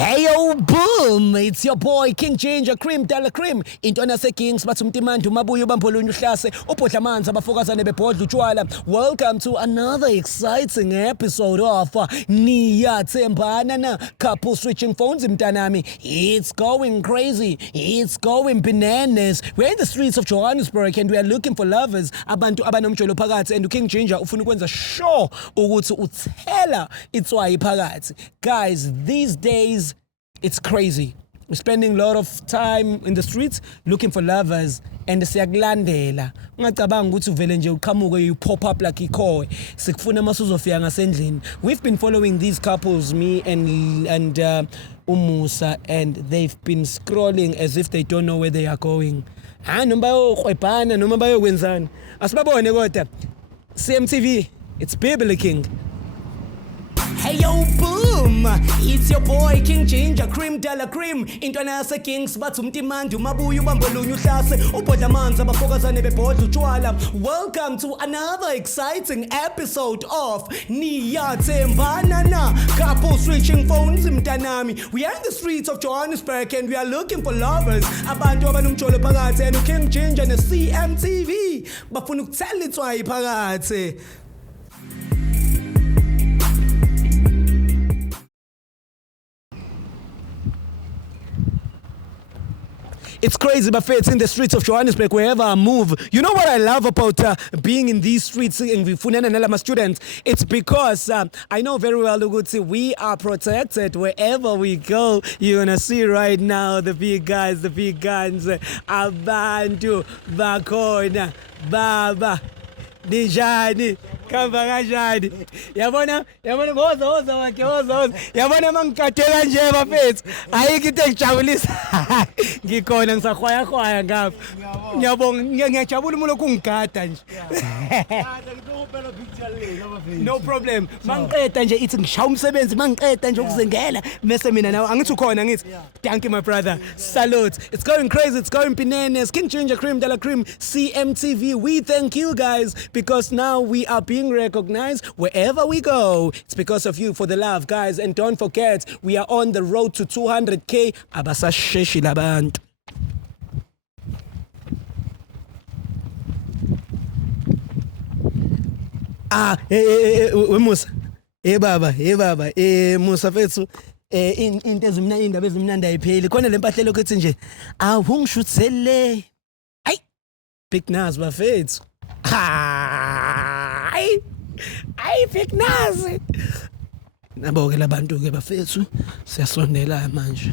Hey yo, boom! It's your boy King Ginger Cream Dala Cream. Intwana se-Kings bathi umtimandi umabuye ubambolunya uhlase ubhodla amanzi abafokazane bebhodla utshwala. Welcome to another exciting episode of Niyathembana Na. Couple switching phones mntanami. It's going crazy. It's going bananas. We're in the streets of Johannesburg and we are looking for lovers. Abantu abanomjolo phakathi and King Ginger ufuna ukwenza sure ukuthi uthela itswayi phakathi. Guys, these days it's crazy. We're spending a lot of time in the streets looking for lovers and siyakulandela. Ungacabanga ukuthi uvele nje uqhamuke you pop up like ikhowe. Sikufuna masuzofika ngasendlini. We've been following these couples, me and Umusa, and they've been scrolling as if they don't know where they are going. Noma bayokwebhana noma bayokwenzani. Asibabone kodwa. CMTV, it's King. Hey yo, boom! It's your boy King Ginger Cream Dala Cream. Intwana se-Kings bathi umtimandi umabuye ubambolunya uhlase ubhodla amanzi abafokazane bebhodla utshwala. Welcome to another exciting episode of Niyathembana Na. Couple switching phones mntanami. We are in the streets of Johannesburg and we are looking for lovers. Abantu abanomjolo phakathi and King Ginger ne-CMTV bafuna ukuthela itswayi phakathi. It's crazy, but it's in the streets of Johannesburg, wherever I move. You know what I love about being in these streets in Vifunana and my students? It's because I know very well, Luguti, we are protected wherever we go. You're going to see right now the big guys, the big guns. Abantu, Bakona, Baba, Dijani. Kamba kanjani yabona ngoza wakhe yabona mangikadela nje bafethu ayikho into engijabulisa ngikhona ngisakhwaya ngapha ngiyabonga ngiyajabula umuntu okungigada nje no problem mangiqeda nje ithi ngishaya umsebenzi mangiqeda nje ukuzengela mase mina nawe angithi ukhona ngithi thank you my brother salute. It's going crazy, it's going bananas. King Ginger Cream Dala Cream CMTV, we thank you guys because now we are being recognized wherever we go. It's because of you, for the love, guys. And don't forget, we are on the road to 200k. Abasasheshi labantu. Musa. Baba, Musa fethu. Into ezimnandi bezimnandi ayipheli. Khona lempahla lokho nje. Awungishuthele. Ay. Big Nas bafethu. Ay Big Nas. Nabo ke labantu ke bafethu siyasondela manje.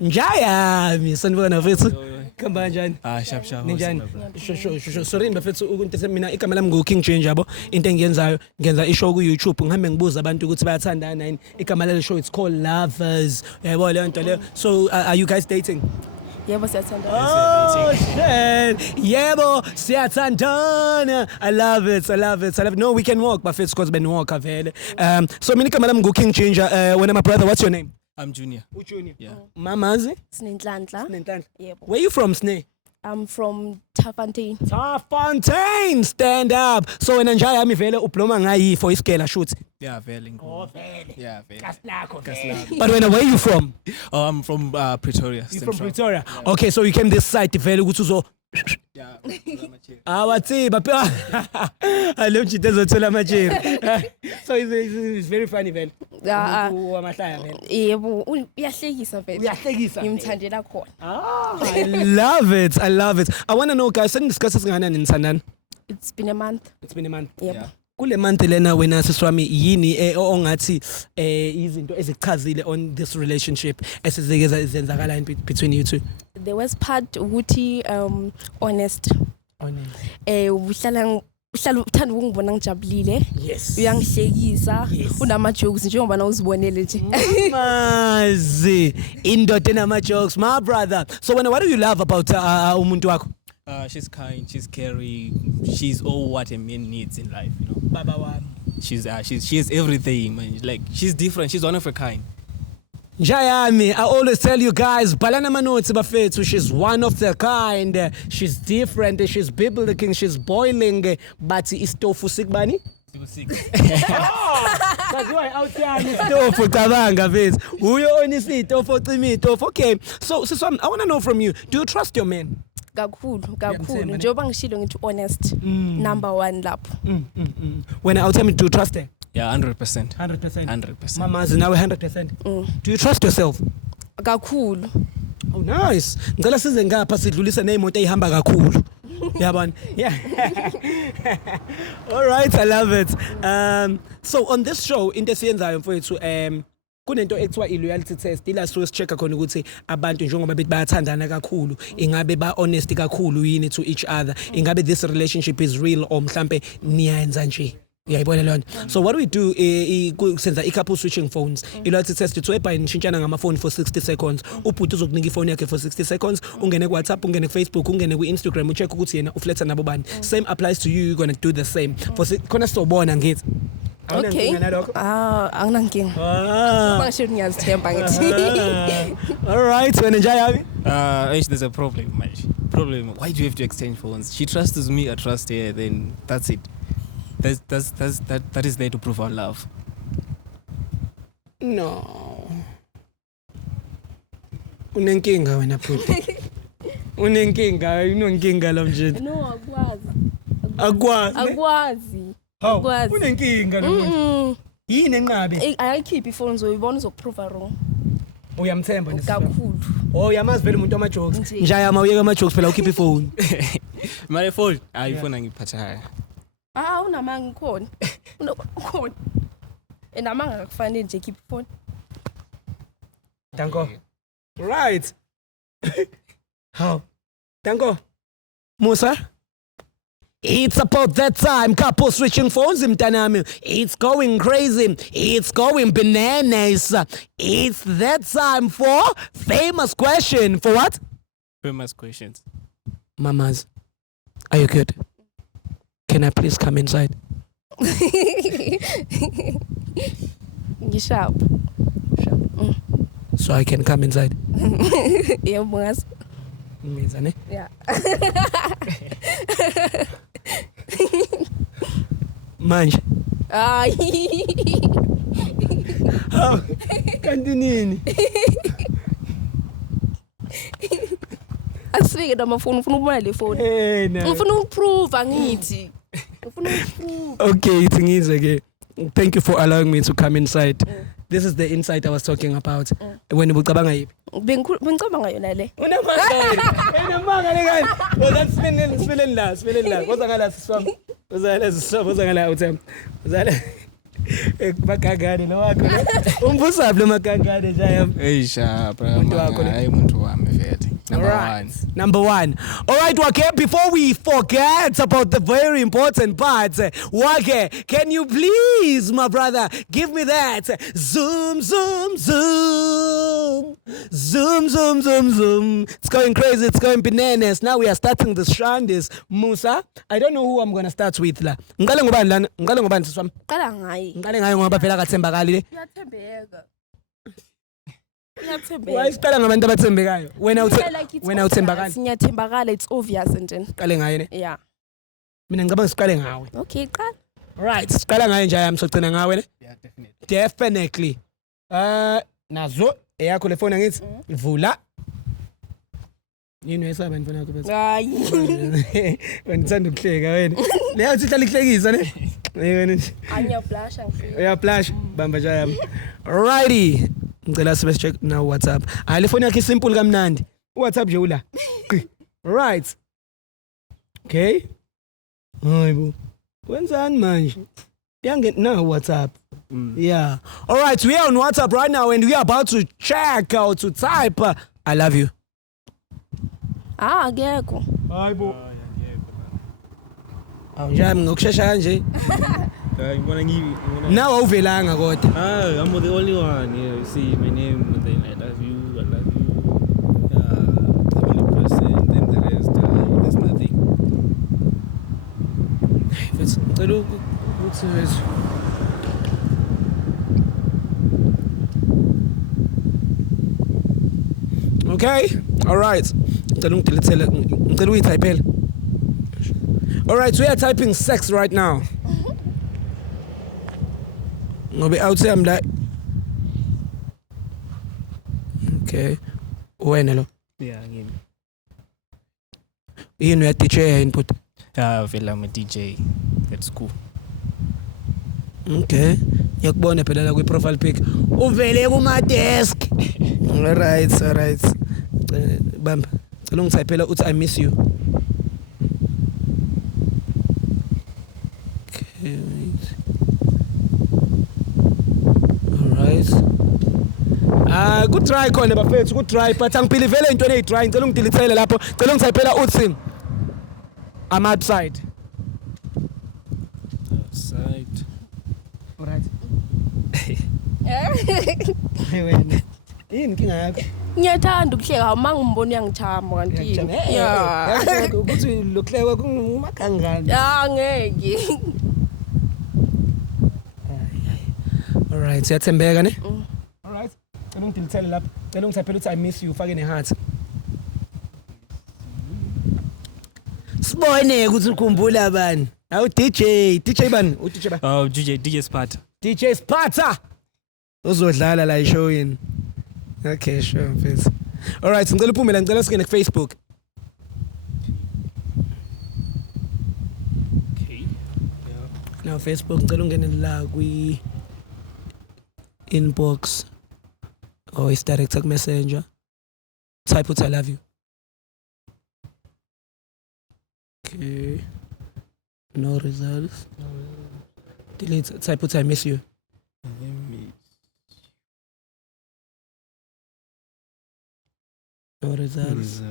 Njaya sanibona bafethu. Khamba kanjani? Sharp. Njani? Sho. Sorry bafethu ukuthi mina igama lami ngu-King Ginger yabo. Into engiyenzayo ngenza ishow ku YouTube ngihambe ngibuza abantu ukuthi bayathandana yini. Igama lelo show it's called Lovers. Yabo le nto leyo. So are you guys dating? Yebo siyathandana. Oh shit. Yebo siyathandana. I love it. No, we can walk bafethu because ben walk vele. So mina igama lami ngu-King Ginger. When my brother, what's your name? I'm Junior. Junior. Yeah. Mamazi? Sinenhlanhla. Yebo. Where you from, Sneh? I'm from Tafontein. Tafontein, stand up. So when njaya mi vele ubloma ngayi for iskela shoot. Yeah, vele. Vele. Yeah, vele. Kaslako. But where are you from? Oh, I'm from Pretoria. You're from Pretoria. Yeah. Okay, so you came this side vele ukuthi uzo. Yeah. Wathi bapha. I love you ezothola amajeri. So it's very funny vele. Amahlaya vele. Yebo, uyahlekisa vele. Uyahlekisa. Ngimthandela khona. I love it. I want to know guys, discuss ngana nithandana. It's been a month. Yep. Yeah. Kule month lena wena siswami yini ongathi izinto ezichazile on this relationship esizekeza izenzakala between you two? The worst part ukuthi honest. Uhlala uthanda ukungibona ngijabulile. Yes. Uyangihlekisa. Unama jokes njengoba na uzibonele nje. Mazi indoda enama jokes, my brother. So what do you love about umuntu wakho? She's kind, she's caring, she's all what a man needs in life, you know. Baba wami. She's everything, man. Like she's different, she's one of a kind. Njayami, I always tell you guys, balana manotsi bafethu, she's one of the kind, she's different, she's biblical, she's boiling, but istofu sikbani? Saziwa awuthiyani isitofo cabanga mfethu. Uyo onisitofo cima itofo. Okay. So I want to know from you. Do you trust your man? Kakhulu. Njengoba ngishilo ngithi honest. Number 1 lapho. When I tell me to trust her. Yeah, 100%. 100%. Mama's now 100%. Do you trust yourself? Kakhulu. Oh nice. Ngicela size ngapha sidlulise nezimoto ezihamba kakhulu. Yabona. Yeah. All right, I love it. So on this show into esiyenzayo mfowethu kunento ekuthiwa i-loyalty test ila so sichecka khona ukuthi abantu njengoba bethi bayathandana kakhulu ingabe ba honest kakhulu yini to each other ingabe this relationship is real or mhlambe niyayenza nje. Uyayibona leyo. So what we do senza i-couple switching phones. I-loyalty test to eba nishintshana ngama-phone for 60 seconds. Ubhuti uzokunika ifoni yakhe for 60 seconds. Ungene ku-WhatsApp, ungene ku-Facebook, ungene ku-Instagram, ucheck ukuthi yena ufletha nabo bani. Same applies to you. You're going to do the same. For khona sobona ngithi. Okay. Anginankinga. Bangisho ngiyazithemba ngithi. All right, wena njani yabi? There's a problem, manje. Problem. Why do you have to exchange phones? She trusts me, I trust her, then that's it. That is there to prove our love. No. Unenkinga wena futhi. Unenkinga, unenkinga lo mjini. No, akwazi. How? Unenkinga lo. Yini enqabe? Ayakhiphi ifoni zoyibona uzokuprova wrong. Uyamthemba kakhulu. Oh, yamazi vele umuntu ama-jokes. Njayama uyeka ama-jokes phela ukhipha ifoni. My phone, ifoni angiphathayo. Unamanga ngikhona. Ukhona. Enamanga akufanele nje keep phone. Danko. Right. How? Danko. Musa. It's about that time. Couple switching phones mntanami. It's going crazy. It's going bananas. It's that time for famous question. For what? Famous questions. Mamas, are you good? Can I please come inside? You sharp. So I can come inside? Yeah, boss. Yeah. Manje. Kanti nini? Asifike namafoni ufuna ukubona le phone. Ngifuna ukuprove angithi. Okay, thingizwe ke. Thank you for allowing me to come inside. This is the insight I was talking about. When ubucabanga yipi? Bengicabanga yona le. Unamanga le kani? Oh, that's spilling la. Koza ngala siswami. Koza ngala uthemba. Uzale makagane lo wakho. Umbusa lo makagane njayam. Hey sharp, umuntu wami vele. Number one. All right, Wake, before we forget about the very important part, Wake, can you please, my brother, give me that zoom, zoom, zoom. Zoom, zoom, zoom, zoom. It's going crazy. It's going bananas. Now we are starting the Shandis. Musa, I don't know who I'm going to start with. Ngale ngubani siswami? Qala ngayi. Ngale ngayi ngoba phela kathembakali le. Uyathembeka. Why siqala ngabantu abathembekayo? Wena uthembakala. Siyathembakala, it's obvious njeni. Qale ngaye ne? Yeah. Mina ngicabanga siqale ngawe. Okay, qala. Right, siqala ngaye nje yami sogcina ngawe ne? Yeah, Definitely. Nazo eyakho le phone angithi ivula. Yini wesaba mfana yakho bese? Hayi. Wena uthanda ukuhleka wena. Leyo uthi hlala ihlekisa ne? Yena. Anya flash angifika. Uya flash bamba nje yami. Righty. Ngicela sibe check now WhatsApp. Hayi le phone yakhe simple kamnandi. WhatsApp nje ula. Right. Okay. Hayibo. Wenzani manje? Yange now WhatsApp. Yeah. All right, we are on WhatsApp right now and we are about to check out to type I love you. Akekho. Hayibo. Awujami ngokusheshsha kanje. Ngibona Now uvelanga kodwa. I'm the only one. Yeah, you see my name and then I love you. The only person, then the rest, there's nothing. Okay, all right. All right, we are typing sex right now. Ngobe out I'm like. Okay. Wena lo. Yeah, ngini. Yini uya DJ input? Vela I'm a DJ at school. Okay. Ngiyakubona phela la kwi-profile pic. Uvele kuma desk. All right. Bamba. Cela ungitypela uthi I miss you. Okay. All right. Good try khona bafethu, good try but angiphili vele into eneyitry. Ngicela ungidilithele lapho. Cela ungitypela uthi I'm outside. Outside. All right. Wena. Yini inkinga yakho? Ngiyathanda ukuhleka uma ngibona uyangithamba kanti. Yeah. Ukuthi lokuhleka kumakangani. Ngeke. All right, siyathembeka ne? All right. Cela ungidilithele lapho. Cela ungitypela uthi I miss you ufake neheart. Sibone ukuthi ukhumbula bani. Awu DJ bani? DJ bani? DJ Sparta. DJ Sparta. Uzodlala la ishowini. Okay, sure, mfethu. All right, ngicela uphume la ngicela singene ku-Facebook. Okay. Yeah. Now Facebook ngicela ungene la kwi inbox or is direct messenger. Type what I love you. Okay. No results. Delete. Type what I miss you. No results.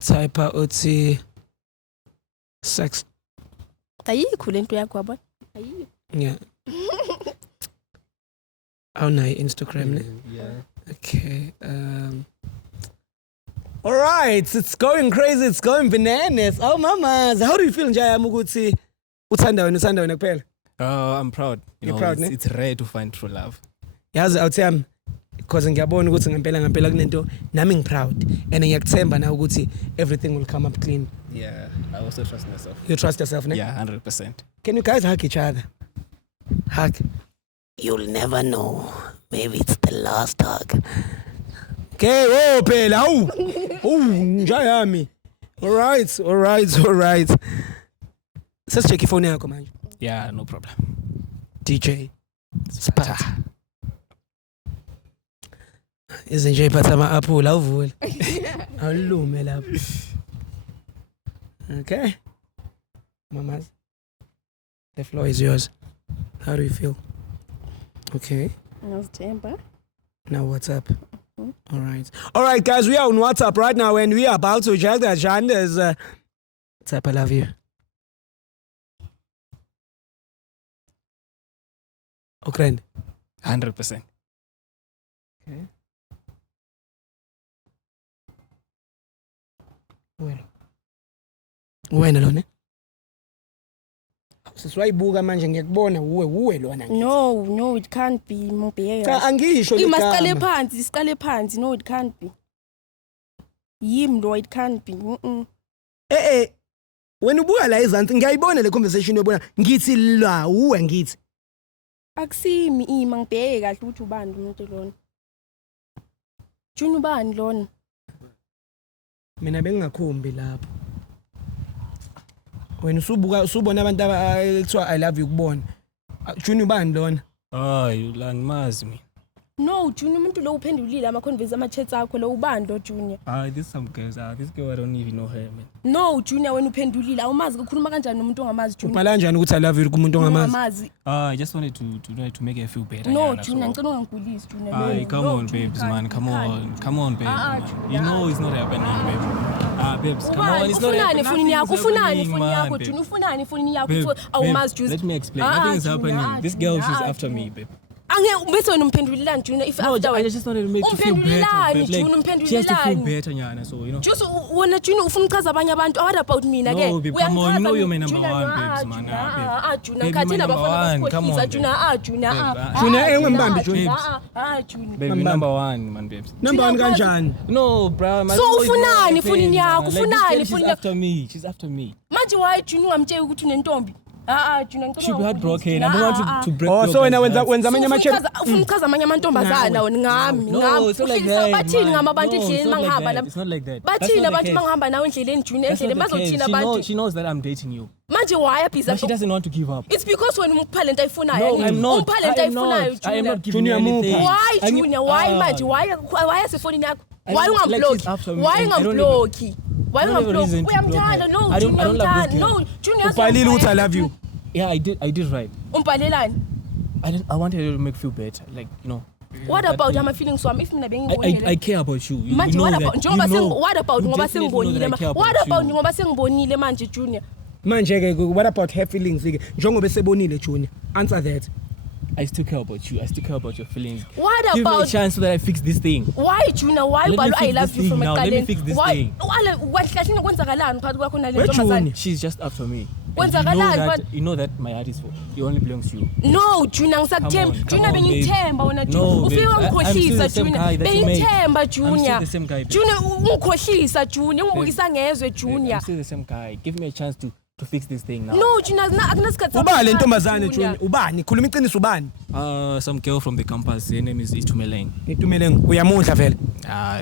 Type out sex. Ayikho lento yakho yabona. Ayikho. Yeah. Oh no, Instagram. Yeah. Okay. All right, it's going crazy, it's going bananas. Oh mamas, how do you feel njaya ukuthi uthanda wena kuphela? I'm proud. You're proud, ne? It's rare to find true love. Yazi awuthi because ngiyabona ukuthi ngempela kunento nami proud and ngiyakuthemba na ukuthi everything will come up clean. Yeah, I also trust myself. You trust yourself, ne? Yeah, 100%. Can you guys hug each other? Hug. You'll never know. Maybe it's the last hug. Okay, oh phela, njayami. All right. Check ifoni yakho manje. Yeah, no problem. DJ Sparta. Ize nje iphatha ama-apula awuvule. Awulume lapho. Okay. Mamas. The floor is yours. How do you feel? Okay. Now what's up? All right, guys, we are on WhatsApp right now and we are about to check that Janda's type I love you. Okay. 100%. Okay. Wena lo ne? Sisiwayibuka manje ngiyakubona uwe lona ngithi. No, it can't be Mobheka. Cha angisho ligama. Siqale phansi. No, it can't be. Yimi lo, it can't be. Wena ubuka la izansi ngiyayibona le conversation yobona ngithi la uwe ngithi. Akusimi ngibheke kahle ukuthi ubani umuntu lona. Juni ubani lona? Mina bengingakhombi lapho. Wena usubona abantu ekuthiwa I love you kubona. Juni ubani lona? Ulangimazi mina. No, Junior umuntu lo uphendulile ama-converse ama-chats akho lo ubani lo Junior. There's some girls. This girl I don't even know her, man. No, Junior wena uphendulile awumazi ukukhuluma kanjani nomuntu ongamazi Junior. Ubhala kanjani ukuthi I love you kumuntu ongamazi? I just wanted to make her feel better. No, Junior ngicela ungangigulisi Junior. Come on, babes, man. Come on, babe. You know it's not happening, babe. Babes, come on. It's not happening. Ufunani Junior. Ufunani fonini yakho awumazi Junior. Let me explain. Nothing is happening. This girl, she's after me, babe. Bese wena umphendulilani Junior if No, after I just wanted to make you feel better. Babe. Like, she has to feel better, Nyana. So, you know. Just wena Junior ufuna uchaza abanye abantu what about mina ke? No, babe, come on. You know you're my number one, babes, man. Junior kathina bafuna Come on, Junior. Junior engembambi Junior. Junior. Baby, number one, man, babes. Number one kanjani? No, bro. So ufunani fonini yakho? Ufunani She's after me. She's after me. Manje why Junior ngamtshela ukuthi unentombi? Junior She'll be heartbroken. I don't want to break Oh, your so guys' when hearts. amanye ama-chapter ufuna ukuchaza amanye amantombazana wena ngami No, it's not like that. bathini man. ngama abantu No, it's endleleni not like mangihamba that. It's not like that. bathini That's not abantu the case. mangihamba nawe endleleni Junior That's not endleleni the case. bazothina She abantu she knows that I'm dating you. manje why busy But she doesn't want to give up. it's because when umupha lento ayifunayo No, I'm not. umupha lento I am not. ayifunayo I am not giving Junior, you move. anything. why I need- Junior why Ah. manje why asifonini yakho I why don't- like ungamblock she's after me. why I don't ungamblock why I don't have a ungamblock reason to uyamthanda block no her. I don't Junior love this uyamthanda girl. no Junior ubhalile ukuthi I love you. Yeah, I did right. umbhalelani I wanted her to make you feel better. Like, you know. what that about thing. ama feelings wami if mina I bengibonile care about you. You manje know what that. about You njengoba know. what about You ngoba definitely know that I sengibonile care about what about you. ngoba sengibonile manje Junior Manje-ke, what about her feelings? Njengoba esebonile, Junior. Answer that. I still care about you. I still care about your feelings. what Give me a about chance so that I fix this thing. why Junior why Let me ubhalwe I fix love this you thing from now. Let me eqaleni fix this why thing. kwahlahla kwenzakalani phakathi kwakho nale Where ntombazane Junior? She's just after me. When's And that you know allowed? that, But- you know that my heart is for. It only belongs to you. no Junior Come ngisakuthemba on, Junior come on, bengithemba wena babe. Junior No, ufike babe. I'm still wangikhohlisa the same Junior guy that you made. bengithemba I'm Junior still the same guy, babe. Junior ungikhohlisa Junior ungibukisa ngezwe Junior I'm still the same guy. Give me a chance to fix this thing now. no Junior akunasikhathi Ubani le ntombazane, Junior? Ubani? Khuluma iqiniso, ubani? Some girl from the campus. Her name is Itumeleng. Itumeleng, uyamudla vele.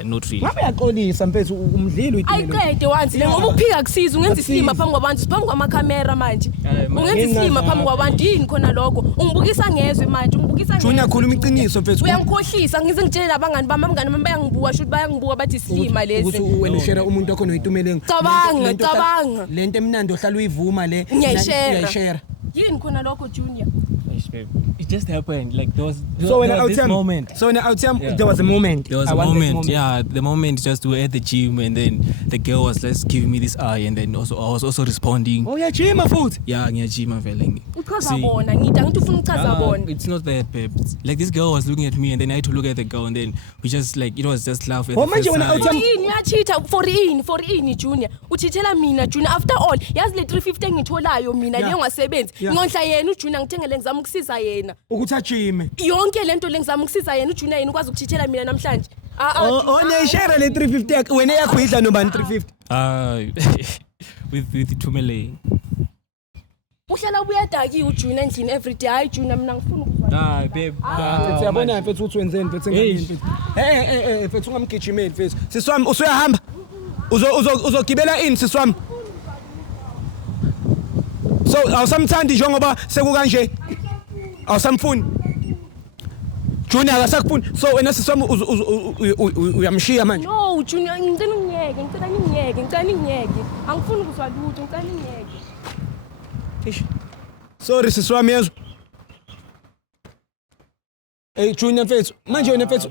Not really. Ngabe uyaxolisa mfethu, umdlili uItumeleng. ayiqede once le ngoba uphika akusiza ungenza isilima phambi kwabantu phambi kwamakhamera manje ungenza isilima phambi kwabantu yini khona lokho ungibukisa ngezwe manje ungibukisa Junior, khuluma iqiniso mfethu. uyangikhohlisa ngize ngitshela abangani bami abangani bami bayangibuka shoot bayangibuka bathi isilima lesi Ukuthi wena ushare umuntu wakho noItumeleng. Cabanga, Lento- cabanga. Lento emnandi ohlala uyivuma le. Ngiyayishare. Yini khona lokho Junior Ish, babe. It just happened. Like there was So when this moment. there was a moment. There was I a want that moment, yeah. The moment just we were at the gym, and then the girl was just giving me this eye, and then also I was also responding. Oh, uyajima futhi. Yeah, ngiyajima vele. uchaza See, bona ngida ngithi ufuna uchaza bona it's not that, babe. Like this girl was looking at me, and then I had to look at the girl, and then we just like it was just love at Oh, the first manje wena sight. awutham- yini uyachitha for ini Junior uchithela mina Junior after all yazi le 350 engitholayo mina Yeah. leyo ngasebenzi Yeah. ngondla yena uJunior ngithengele ngizama ukusiza yena Ukuthi ajime. yonke lento lengizama ukusiza yena uJunior yena ukwazi ukuchithela mina namhlanje Niyayishare le 350 yakho, wena yakho idla nobani 350? With Itumeleng. uhlala uyadakiwe uJunior endlini everyday hayi Junior mina ngifuna ukuzwa Babe. Siyabona mfethu ukuthi wenzeni mfethu engalini mfethu. Mfethu ungamgijimeli mfethu. Siswami usuyahamba? Uzogibela ini siswami? So awusamthandi njengoba sekukanje? Awusamfuni? Junior akasakufuni. So wena siswami uyamshiya manje. no Junior ngicela ngicela ningiyeke angifuni ukuzwa lutho ngicela ningiyeke Eish. Sorry siswami yezwa. Junior mfethu, manje wena mfethu.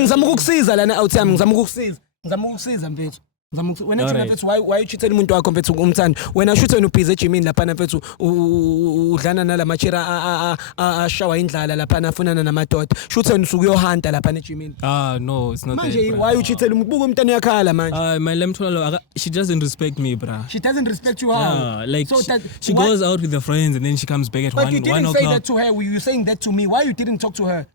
Ngizama ukukusiza lana out yami, ngizama ukukusiza mfethu. Wena Junior mfethu why you cheating umuntu wakho mfethu umthanda? Wena shoot wena ubhize ejimini lapha mfethu udlana nalamachira ashawa indlala lapha afunana namadoda. Shoot wena usuku uyohanta lapha ejimini. No, it's not Manje that. why you cheating umuntu? Buka umntana yakhala manje. My lemthola, she doesn't respect me, bruh. She doesn't respect you how? Yeah, like So that she why- goes out with her friends and then she comes back at But you 1 didn't say o'clock. that to her. Were you saying that to me? Why you didn't talk to her?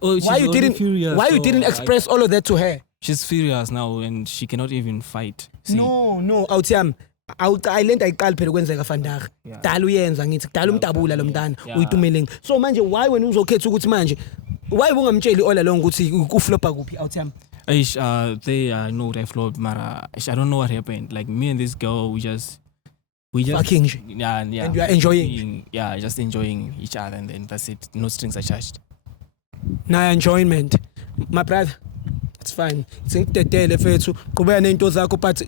Oh, she's Why you already didn't? furious, Why you so didn't express all of that to her? She's furious now and she cannot even fight. See? No, awuthiyami. Awuqalenta ayiqali phela kwenzeka fandaga. Dala uyenza ngithi kudala umtabula lo mntana uyiTumeleng. So manje why wena uzokhetha ukuthi manje why bungamtsheli ola lo ukuthi uflopa kuphi awuthiyami? They know what I flopped, Mara. I don't know what happened. Like me and this girl, we just Fucking nje. yeah. And you are enjoying. Just enjoying each other, and then that's it. No strings attached. Na enjoyment. My brother. It's fine. Sengidedele mfethu. Qhubeka nento zakho but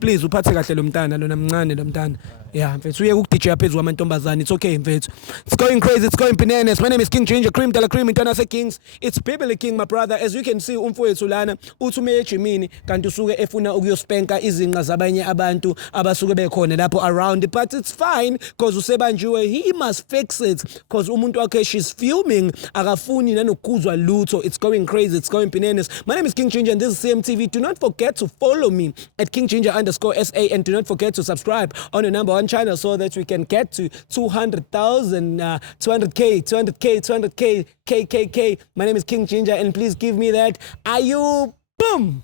please uphathe kahle lo mntana lona mncane lo mntana. Yeah, mfethu uye ukudj phezulu kwamantombazane. It's okay mfethu. It's going crazy, it's going bananas. My name is King Ginger Cream Dela Cream Intwana se Kings. It's Bibli King my brother. As you can see umfowethu lana uthi ume ejimini kanti usuke efuna ukuyospenka izinqa zabanye abantu abasuke bekhona lapho around, but it's fine because usebanjiwe. He must fix it because umuntu wakhe she's filming akafuni nanokuzwa lutho. It's going crazy, it's going bananas. My name is King Ginger and this is CMTV. Do not forget to follow me at KingGinger_SA and do not forget to subscribe on the number one channel so that we can get to 200,000, 200K, KKK. My name is King Ginger and please give me that. Are you boom?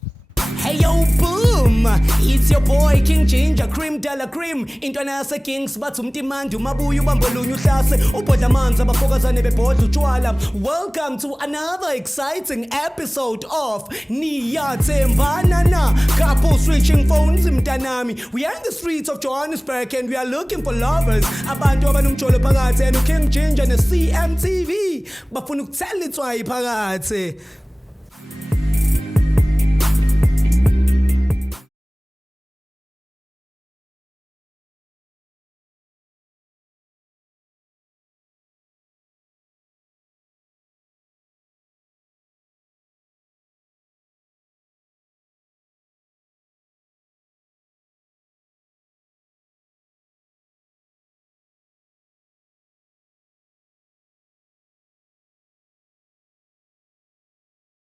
Hey yo boom. boom. It's your boy King Ginger, cream de la cream. Intwana yasekings bathi umtimandi umabuya ubambolunya uhlase ubhodla amanzi abafokazane bebhodla utshwala. Welcome to another exciting episode of Niyathembana Na. Couple switching phones mntanami. We are in the streets of Johannesburg and we are looking for lovers. Abantu abanomjolo phakathi and King Ginger ne CMTV bafuna ukuthela itswayi phakathi.